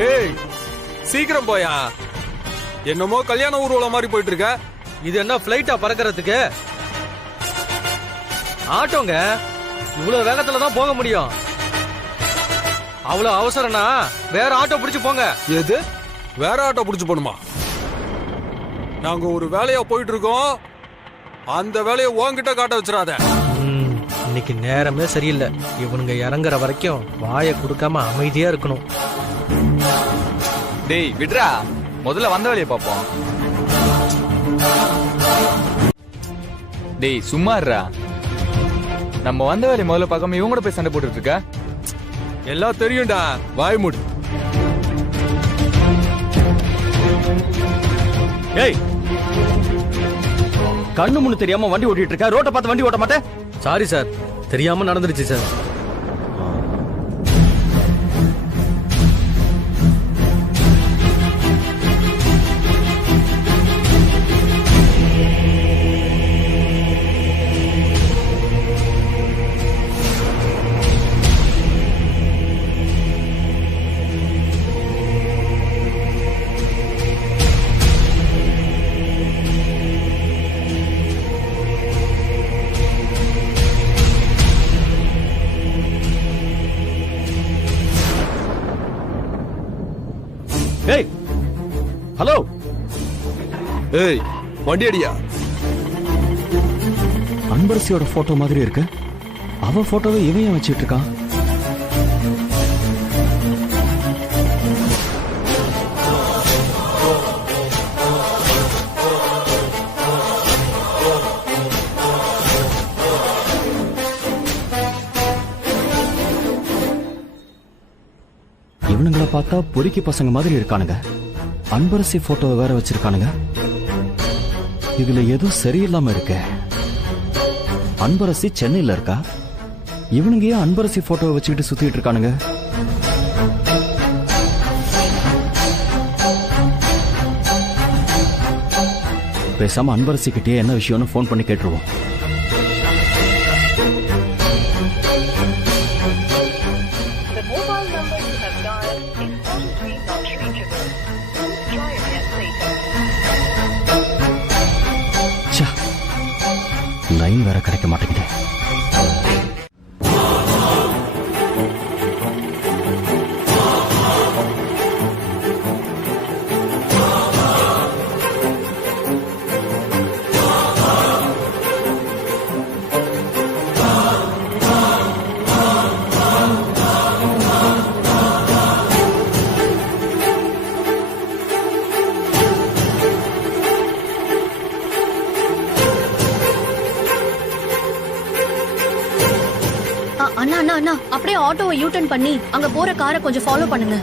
ஏய், சீக்கிரம் போயா. என்னமோ கல்யாண ஊர்வலம் மாதிரி போயிட்டு இருக்க. இது என்ன பிளைட்டா பறக்கிறதுக்கு? ஆட்டோங்க, இவ்வளவு வேகத்துல தான் போக முடியும். அவ்வளவு அவசரம்னா வேற ஆட்டோ பிடிச்சு போங்க. எது? வேற ஆட்டோ பிடிச்சு போணுமா? நாங்க ஒரு வேலையா போயிட்டு இருக்கோம். அந்த வேலையை உன்கிட்ட காட்ட வச்சிடாத. இன்னைக்கு நேரமே சரியில்லை. இவனுங்க இறங்குற வரைக்கும் வாயை கொடுக்காம அமைதியா இருக்கணும். டேய் விட்றா, முதல்ல வந்த வேலையை பார்ப்போம். டேய் சும்மா இருடா. நம்ம வந்த வேலையை முதல்ல பார்க்காம இவங்க கூட போய் சண்டை போட்டுட்டு இருக்க. எல்லாம் தெரியும்டா, வாய் மூடு. ஏய், கண்ணு முன்னு தெரியாம வண்டி ஓட்டிட்டு இருக்க. ரோட்டை பார்த்து வண்டி ஓட்ட மாட்டேன். சாரி சார், தெரியாம நடந்துருச்சு சார். ஏய் வண்டி அடியா. அன்பரசியோட போட்டோ மாதிரி இருக்கு. அவ போட்டோவை இவன் ஏன் வச்சிட்டு இருக்கான்? இவனுங்களை பார்த்தா பொறுக்கி பசங்க மாதிரி இருக்கானுங்க. அன்பரசி போட்டோவை வேற வச்சிருக்கானுங்க. இதுல ஏதோ சரியில்லாம இருக்கு. அன்பரசி சென்னையில இருக்கா? இவனுங்க ஏன் அன்பரசி போட்டோவை வச்சுக்கிட்டு சுத்திட்டு இருக்கானுங்க? பேசாம அன்பரசி கிட்டே என்ன விஷயம்னு போன் பண்ணி கேட்டுருவோம். லைன் வேற கிடைக்க மாட்டேங்குது. அண்ணா அண்ணா அண்ணா அப்படியே ஆட்டோவை யூ டர்ன் பண்ணி அங்க போற காரை கொஞ்சம் ஃபாலோ பண்ணுங்க.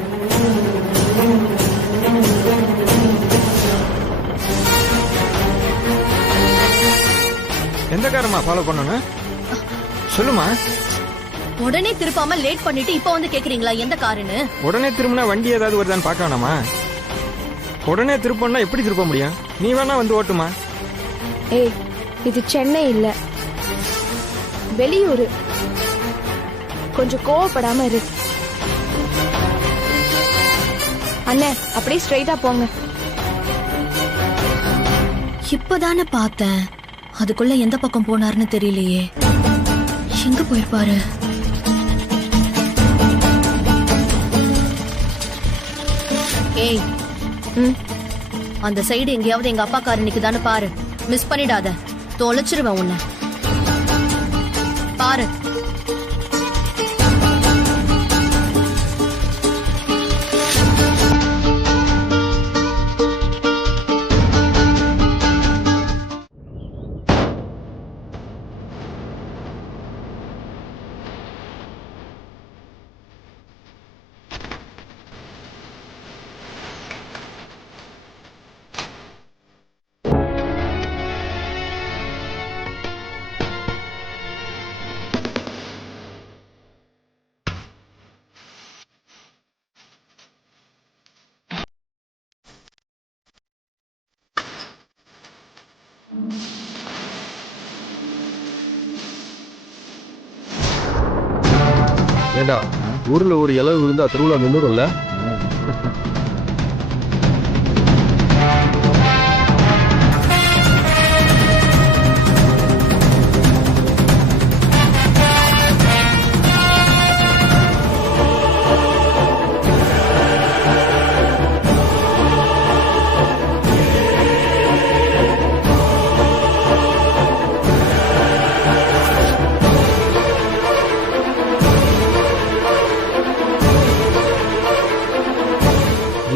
எந்த காரமா ஃபாலோ பண்ணணும் சொல்லுமா. உடனே திருப்பாம லேட் பண்ணிட்டு இப்ப வந்து கேக்குறீங்களா எந்த காருன்னு? உடனே திரும்பினா வண்டி ஏதாவது வருதான்னு பார்க்க வேணாமா? உடனே திருப்பம்னா எப்படி திருப்ப முடியும்? நீ வேணா வந்து ஓட்டுமா. ஏய், இது சென்னை இல்ல, வெளியூர். கொஞ்சம் கோவப்படாம இரு. அண்ணே, அப்படியே ஸ்ட்ரைட்டா போங்க. இப்பதானே பார்த்தேன். அதுக்குள்ள எந்த பக்கம் போனாருன்னு தெரியலையே. எங்க போயிருப்பாரு? ஏய், அந்த சைடு எங்கேயாவது எங்க அப்பா கார் நிக்குதான்னு பாரு. மிஸ் பண்ணிடாத, தொலைச்சிருவேன் உன்னை. பாரு. ஏண்டா ஊர்ல ஒரு இளவு இருந்தா திருவிழா நின்றும்ல.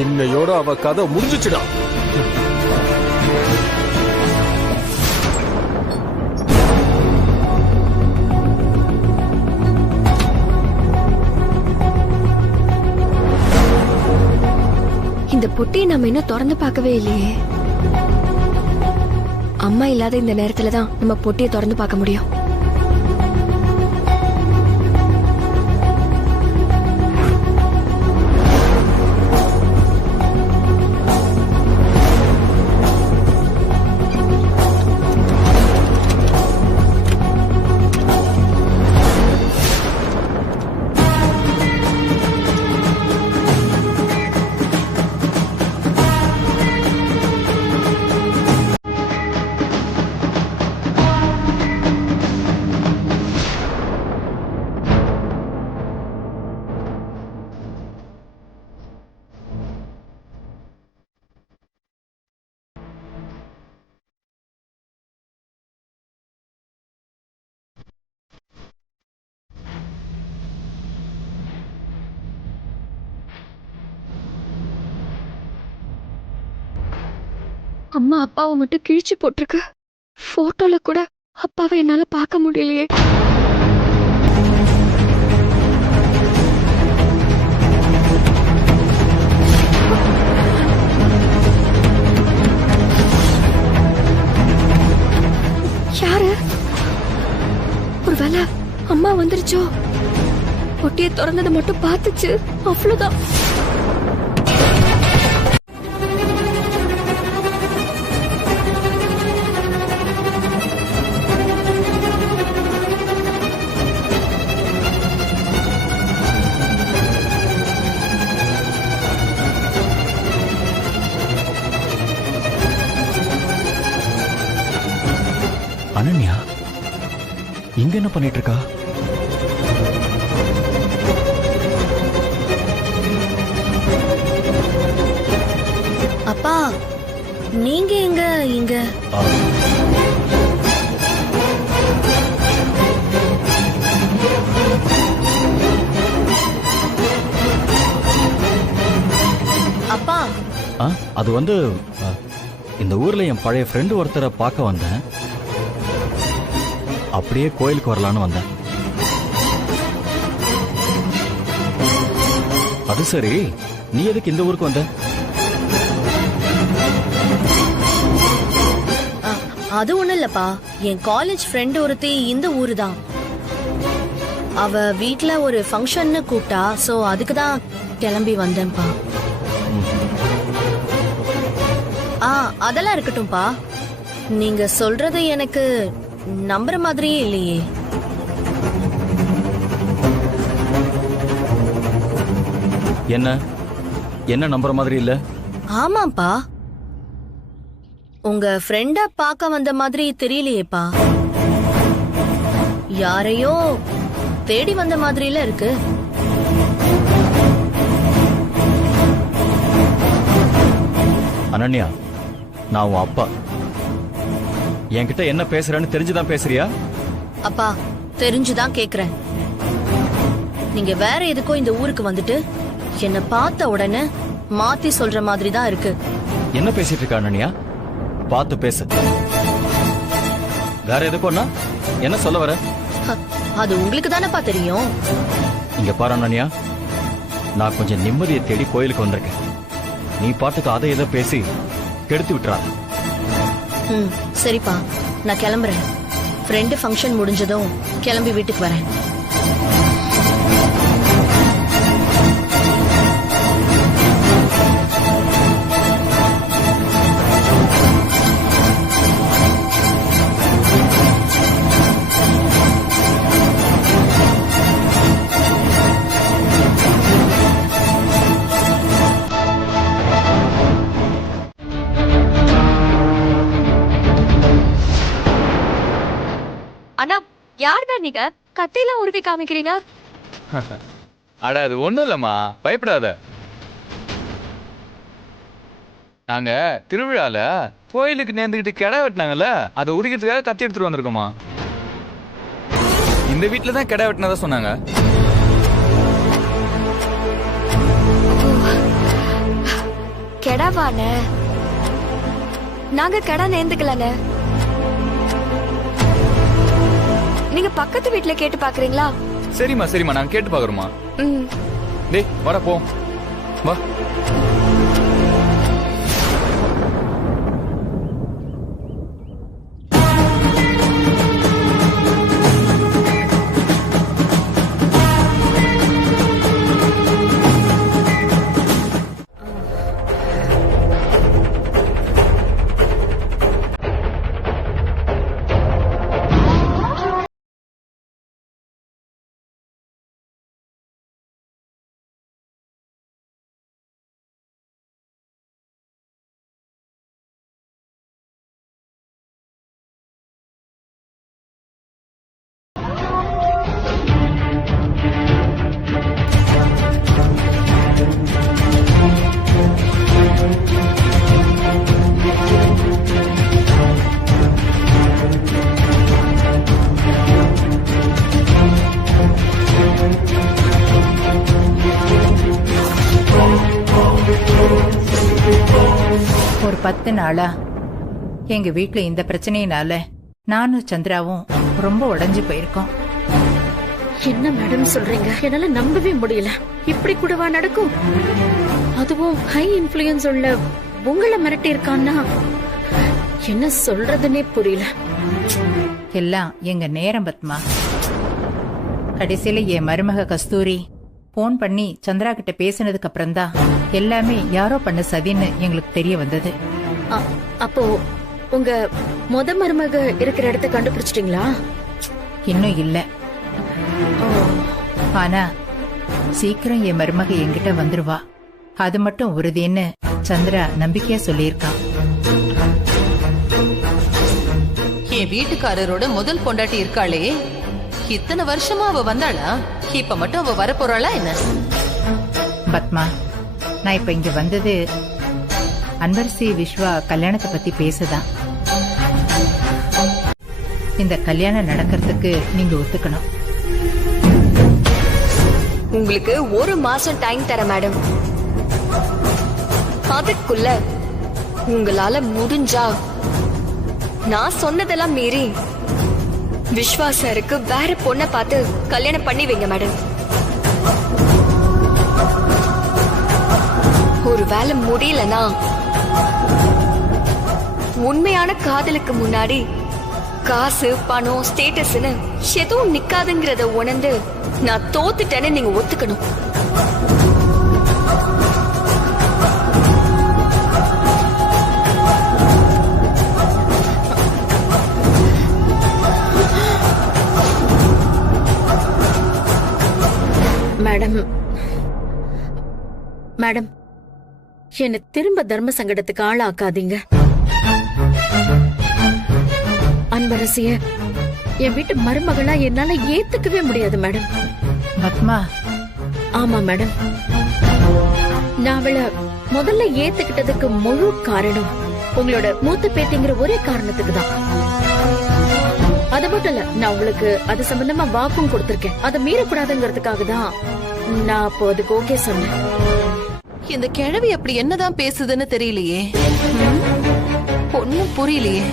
இன்னையோட அவ கதை முடிஞ்சிச்சுடா. இந்த பொட்டியை நம்ம இன்னும் திறந்து பார்க்கவே இல்லையே. அம்மா இல்லாத இந்த நேரத்துல தான் நம்ம பொட்டியை திறந்து பார்க்க முடியும். அம்மா அப்பாவை மட்டும் கிழிச்சு போட்டிருக்கு. போட்டோல கூட அப்பாவை என்னால பார்க்க முடியலையே. யாரு? ஒருவேளை அம்மா வந்துருச்சோ? பொட்டியை திறந்ததை மட்டும் பார்த்துச்சு, அவ்வளவுதான். அனன்யா இங்க என்ன பண்ணிட்டு இருக்கா? அப்பா நீங்க எங்க இங்க? அப்பா அது வந்து இந்த ஊர்ல என் பழைய ஃப்ரெண்டு ஒருத்தரை பார்க்க வந்தேன். அப்படியே கோயிலுக்கு வரலான்னு வந்தேன். அது சரி, நீ எதுக்கு இந்த ஊருக்கு வந்த? அது ஒண்ணு இல்லப்பா, என் காலேஜ் ஃப்ரெண்ட் ஒருத்தி இந்த ஊரு தான். அவ வீட்ல ஒரு ஃபங்க்ஷன்னு கூப்பிட்டா, சோ அதுக்கு தான் கிளம்பி வந்தேன்ப்பா. அதெல்லாம் இருக்கட்டும்பா, நீங்க சொல்றது எனக்கு நம்புற மாதிரியே இல்லையே. என்ன நம்புற மாதிரி இல்ல? ஆமாப்பா, உங்க ஃப்ரெண்ட பார்க்க வந்த மாதிரி தெரியலையேப்பா. யாரையோ தேடி வந்த மாதிரில இருக்கு. அனன்யா, நான் உன் அப்பா. என்கிட்ட என்ன பேசுறேன்னு தெரிஞ்சுதான் பேசுறியா? அப்பா தெரிஞ்சுதான் கேக்குறேன். நீங்க வேற எதுக்கோ இந்த ஊருக்கு வந்துட்டு என்ன பார்த்த உடனே மாத்தி சொல்ற மாதிரி தான் இருக்கு. என்ன பேசிட்டு இருக்க அனன்யா? பார்த்து பேசு. வேற எதுக்கோன்னா என்ன சொல்ல வர? அது உங்களுக்கு தானப்பா தெரியும். இங்க பாரு அனன்யா, நான் கொஞ்சம் நிம்மதியை தேடி கோயிலுக்கு வந்திருக்கேன். நீ பாட்டுக்கு அதை எதை பேசி கெடுத்து விட்டுறா. சரிப்பா, நான் கிளம்புறேன். ஃப்ரெண்டு ஃபங்க்ஷன் முடிஞ்சதும் கிளம்பி வீட்டுக்கு வரேன். அண்ணா, யாருதான் நீங்க? கத்தையெல்லாம் உருவி காமிக்கிறீங்க. அட அது ஒண்ணும் இல்லம்மா, பயப்படாத. நாங்க திருவிழால கோயிலுக்கு நேர்ந்துகிட்டு கிடா வெட்டினாங்கல்ல, அதை உரிக்கிறதுக்காக கத்தி எடுத்துட்டு வந்திருக்கோமா. இந்த வீட்டுல தான் கிடா வெட்டினதா சொன்னாங்க. கெடாவானே? நாங்க கெடா நேர்ந்துக்கலண்ணே. நீங்க பக்கத்து வீட்டுல கேட்டு பாக்குறீங்களா? சரிம்மா நாங்க கேட்டு பாக்குறோமா. டேய் வாடா போ வா. ஒரு 10 நாளா எங்க வீட்ல இந்த பிரச்சனையினால நானும் சந்திராவும் ரொம்ப உடைஞ்சு போயிருக்கோம். என்ன மேடம் சொல்றீங்க? என்னால நம்பவே முடியல. இப்படி கூடவா நடக்கும்? அதுவும் ஹை இன்ஃப்ளூயன்ஸ் உள்ள உங்களை மிரட்டி இருக்கான்னா என்ன சொல்றதுன்னே புரியல. எல்லாம் எங்க நேரம் பத்மா. கடைசியில என் மருமக கஸ்தூரி போன் பண்ணி சந்திரா கிட்ட பேசினதுக்கு அப்புறம் தான் எல்லாமே யாரோ பண்ண சதின்னு எங்களுக்கு தெரிய வந்தது. அப்போ உங்க மருமக இருக்கிற இடத்த கண்டுபிடிச்சிட்டீங்களா? இன்னும் இல்ல. ஆனா சீக்கிரம் என் மருமக என்கிட்ட வந்துருவா, அது மட்டும் உறுதின்னு சந்திரா நம்பிக்கையா சொல்லியிருக்கான். என் வீட்டுக்காரரோட முதல் பொண்டாட்டி இருக்காளே, இத்தனை வருஷமா அவ வந்தாளா? இப்ப மட்டும் அவ வரப்போறாளா என்ன? பத்மா, நான் இப்ப இங்க வந்தது அன்பரசி விஸ்வா கல்யாணத்தை பத்தி பேசதான். இந்த கல்யாணம் நடக்கிறதுக்கு நீங்க ஒத்துக்கணும். உங்களுக்கு 1 மாசம் டைம் தர மேடம். அதுக்குள்ள உங்களால முடிஞ்சா நான் சொன்னதெல்லாம் மீறி விஸ்வாசருக்கு வேற பொண்ணை பார்த்து கல்யாணம் பண்ணி வைங்க மேடம். ஒரு வேலை முடியலனா உண்மையான காதலுக்கு முன்னாடி காசு பணம் ஸ்டேட்டஸ்னு எதுவும் நிக்காதுங்கிறத உணர்ந்து நான் தோத்துட்டேன்னு நீங்க ஒத்துக்கணும். மேடம் மேடம் என்ன திரும்ப தர்ம சங்கடத்துக்கு ஆளாக்காதீங்க. அன்பரசிய என் வீட்டு மருமகளா என்னால ஏத்துக்கவே முடியாது மேடம். பத்மா. ஆமா மேடம், நான் அவளை முதல்ல ஏத்துக்கிட்டதுக்கு முழு காரணம் உங்களோட மூத்த பேத்திங்கிற ஒரே காரணத்துக்கு தான். அது மட்டும் இல்ல, நான் உங்களுக்கு அது சம்பந்தமா வாக்கும் கொடுத்திருக்கேன். அதை மீறக்கூடாதுங்கிறதுக்காக தான் நான் அப்போ அதுக்கு ஓகே சொன்னேன். இந்த கிழவி அப்படி என்னதான் பேசுதுன்னு தெரியலையே, ஒண்ணும் புரியலையே.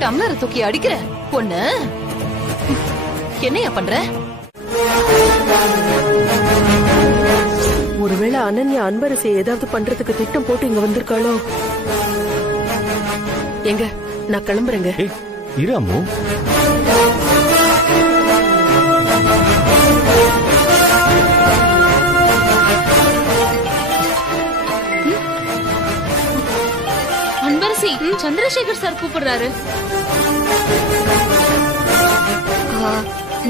டம்ளரை தூக்கி அடிக்கிற பொண்ணு என்னையா பண்ற? ஒருவேளை அனன்யா அன்பரசியை ஏதாவது பண்றதுக்கு திட்டம் போட்டு இங்க வந்திருக்காளோ? எங்க நான் கிளம்புறேங்க. இரு அம்மு. அன்பரசி, சந்திரசேகர் சார் கூப்பிடுறாரு.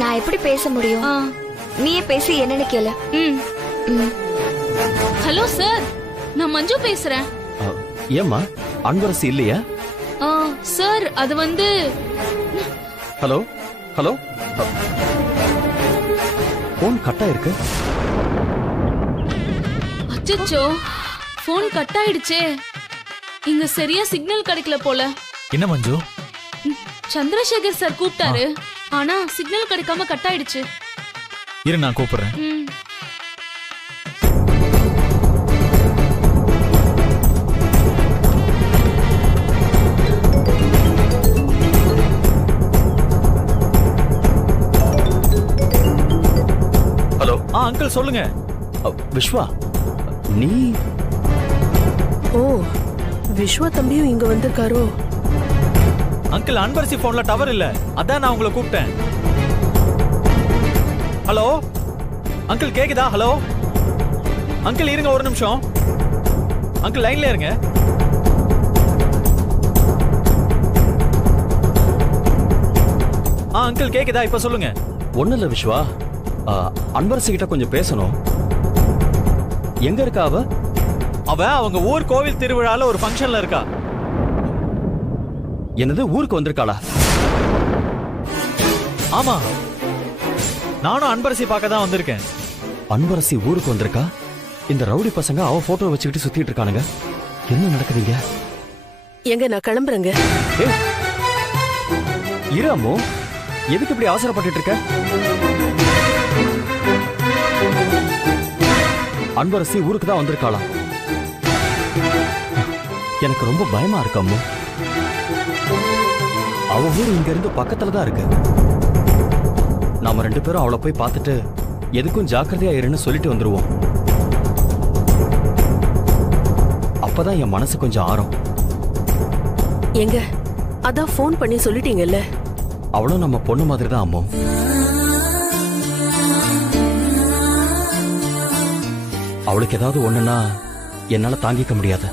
நான் எப்படி பேச முடியும்? நீயே பேசி என்னன்னு கேளு. ஹலோ சார், நான் மஞ்சு பேசுறேன். ஏம்மா அன்பரசி இல்லையா? சார் அது வந்து. ஹலோ ஹலோ, போன் கட்டா இருக்கு. அச்சச்சோ, போன் கட் ஆயிடுச்சே. இங்க சரியா சிக்னல் கிடைக்கல போல. என்ன மஞ்சு? சந்திரசேகர் சார் கூப்பிட்டாரு, ஆனா சிக்னல் கிடைக்காம கட் ஆயிடுச்சு. இரு நான் கூப்பிடுறேன். ஹலோ. அங்கிள் சொல்லுங்க. விஸ்வா, நீ? ஓ, விஸ்வா தம்பியும் இங்க வந்திருக்காரோ? அங்கிள், அன்பரசி போன்ல டவர் இல்ல, அதான் நான் உங்களை கூப்பிட்டேன். ஹலோ அங்கிள், கேக்குதா? ஹலோ அங்கிள், இருங்க ஒரு நிமிஷம். அங்கிள் லைன்ல இருங்க. அங்கிள் கேக்குதா? இப்ப சொல்லுங்க. ஒண்ணு இல்ல விஸ்வா, அன்பரசு கிட்ட கொஞ்சம் பேசணும். எங்க இருக்கா அவ? அவங்க ஊர் கோவில் திருவிழால ஒரு ஃபங்க்ஷன்ல இருக்கா. என்னது, ஊருக்கு வந்திருக்காளா? ஆமா, நானும் அன்பரசி பார்க்க தான் வந்திருக்கேன். அன்பரசி ஊருக்கு வந்திருக்கா? இந்த ரவுடி பசங்க அவ போட்டோ வச்சுக்கிட்டு சுத்திட்டு இருக்கானுங்க. என்ன நடக்குதுங்க? எங்க நான் கிளம்புறேங்க. இரு அம்மு, எதுக்கு இப்படி அவசரப்பட்டு இருக்க? அன்பரசி ஊருக்கு தான் வந்திருக்காளாம். எனக்கு ரொம்ப பயமா இருக்கு அம்மு. அவ ஊர் இங்க இருந்து பக்கத்துல தான் இருக்கு. நாம 2 பேரும் அவளை போய் பார்த்துட்டு எதுக்கும் ஜாக்கிரதையா இருன்னு சொல்லிட்டு வந்துருவோம். அப்பதான் என் மனசு கொஞ்சம் ஆறும். எங்க அதான் போன் பண்ணி சொல்லிட்டீங்கல்ல. அவளும் நம்ம பொண்ணு மாதிரி தான் அம்மு. அவளுக்கு ஏதாவது ஒண்ணுன்னா என்னால தாங்கிக்க முடியாது.